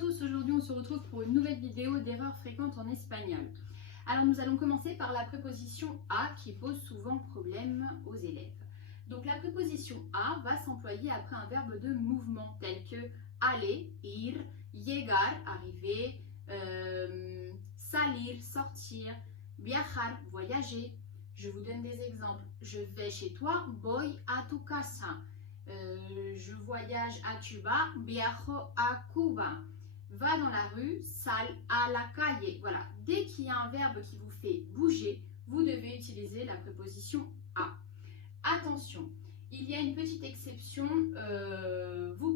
tous, aujourd'hui on se retrouve pour une nouvelle vidéo d'erreurs fréquentes en espagnol. Alors nous allons commencer par la préposition a qui pose souvent problème aux élèves. Donc la préposition a va s'employer après un verbe de mouvement tel que aller, ir, llegar, arriver, salir, sortir, viajar, voyager. Je vous donne des exemples. Je vais chez toi, voy a tu casa. Je voyage à Cuba, viajo a Cuba. Va dans la rue, sal a la calle. Voilà, dès qu'il y a un verbe qui vous fait bouger, vous devez utiliser la préposition a. Attention, il y a une petite exception. Vous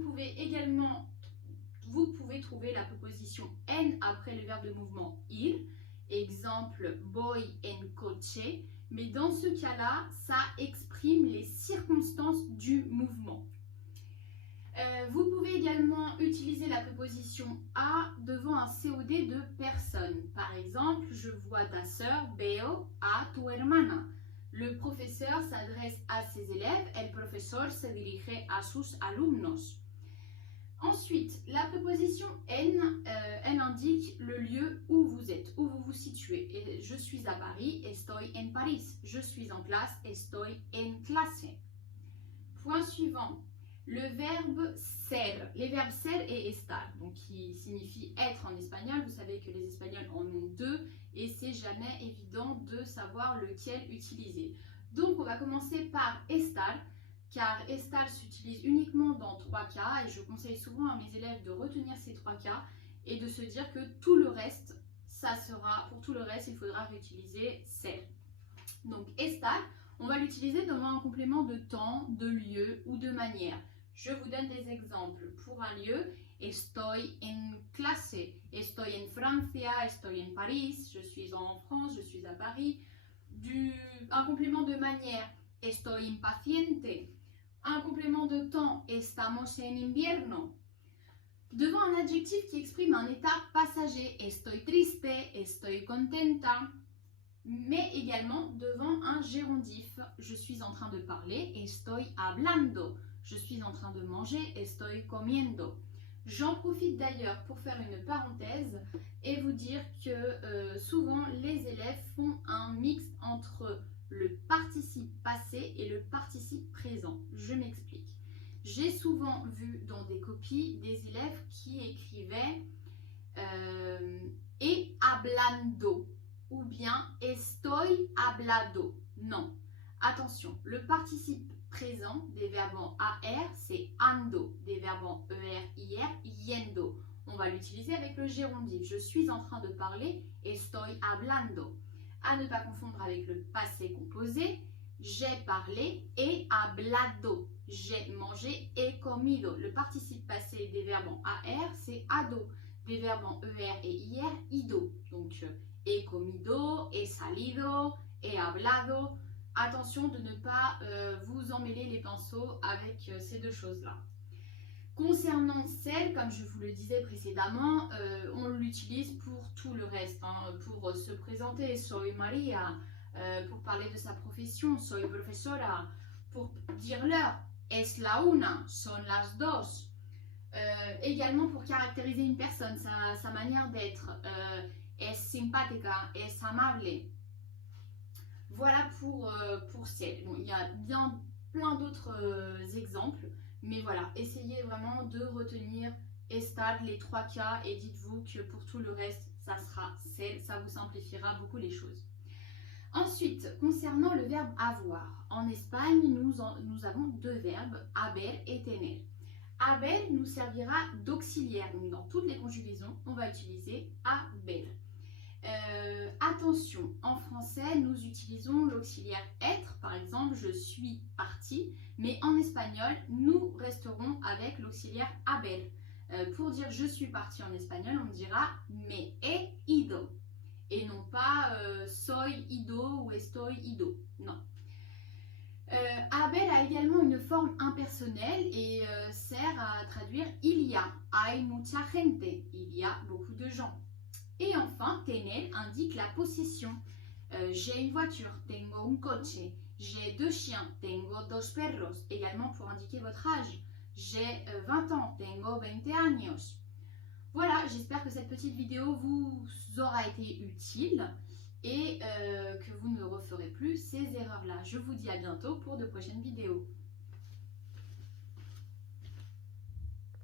pouvez trouver la préposition en après le verbe de mouvement ir. Exemple, voy en coche. Mais dans ce cas-là, ça exprime les circonstances du mouvement. Vous pouvez également utiliser la préposition a devant un COD de personne. Par exemple, je vois ta sœur, veo a tu hermana. Le professeur s'adresse à ses élèves, el profesor se dirige a sus alumnos. Ensuite, la préposition en indique le lieu où vous êtes, où vous vous situez. Et je suis à Paris, estoy en París. Je suis en classe, estoy en clase. Point suivant, le verbe ser. Les verbes ser et estar, donc qui signifie être en espagnol. Vous savez que les Espagnols en ont deux et c'est jamais évident de savoir lequel utiliser. Donc on va commencer par estar, car estar s'utilise uniquement dans 3 cas et je conseille souvent à mes élèves de retenir ces 3 cas et de se dire que tout le reste, pour tout le reste, il faudra réutiliser ser. Donc estar, on va l'utiliser devant un complément de temps, de lieu ou de manière. Je vous donne des exemples. Pour un lieu, estoy en clase, estoy en Francia, estoy en París, je suis en France, je suis à Paris. Un complément de manière, estoy impaciente. Un complément de temps, estamos en invierno. Devant un adjectif qui exprime un état passager, estoy triste, estoy contenta. Mais également devant un gérondif, je suis en train de parler, estoy hablando. Je suis en train de manger, estoy comiendo. J'en profite d'ailleurs pour faire une parenthèse et vous dire que souvent les élèves font un mix entre le participe passé et le participe présent. Je m'explique. J'ai souvent vu dans des copies des élèves qui écrivaient et hablando ou bien estoy hablado. Non. Attention, le participe présent des verbes en AR, c'est ando, des verbes en ER, IR, yendo. On va l'utiliser avec le gérondif. Je suis en train de parler, estoy hablando. À ne pas confondre avec le passé composé, j'ai parlé et hablado. J'ai mangé et comido. Le participe passé des verbes en AR, c'est ado. Des verbes en ER et IR, ido. Donc, he comido, he salido, he hablado. Attention de ne pas vous emmêler les pinceaux avec ces deux choses-là. Concernant celle, comme je vous le disais précédemment, on l'utilise pour tout le reste. Pour se présenter, soy Maria, pour parler de sa profession, soy profesora, pour dire l'heure, es la una, son las dos. Également pour caractériser une personne, sa manière d'être, es simpática, es amable. Voilà pour celle. Bon, il y a bien plein d'autres exemples, mais voilà, essayez vraiment de retenir estar, les 3 cas, et dites-vous que pour tout le reste, ça sera celle, ça vous simplifiera beaucoup les choses. Ensuite, concernant le verbe avoir, en Espagne, nous avons 2 verbes, haber et tener. Haber nous servira d'auxiliaire, donc dans toutes les conjugaisons, on va utiliser haber. Attention, en français, nous utilisons l'auxiliaire être, par exemple, je suis parti, mais en espagnol, nous resterons avec l'auxiliaire haber. Pour dire je suis parti en espagnol, on dira me he ido, et non pas soy ido ou estoy ido, non. Haber a également une forme impersonnelle et sert à traduire il y a, hay mucha gente, il y a beaucoup de gens. Et enfin, tener indique la possession. J'ai une voiture, tengo un coche. J'ai 2 chiens, tengo 2 perros. Également pour indiquer votre âge. J'ai 20 ans, tengo 20 años. Voilà, j'espère que cette petite vidéo vous aura été utile et que vous ne referez plus ces erreurs-là. Je vous dis à bientôt pour de prochaines vidéos.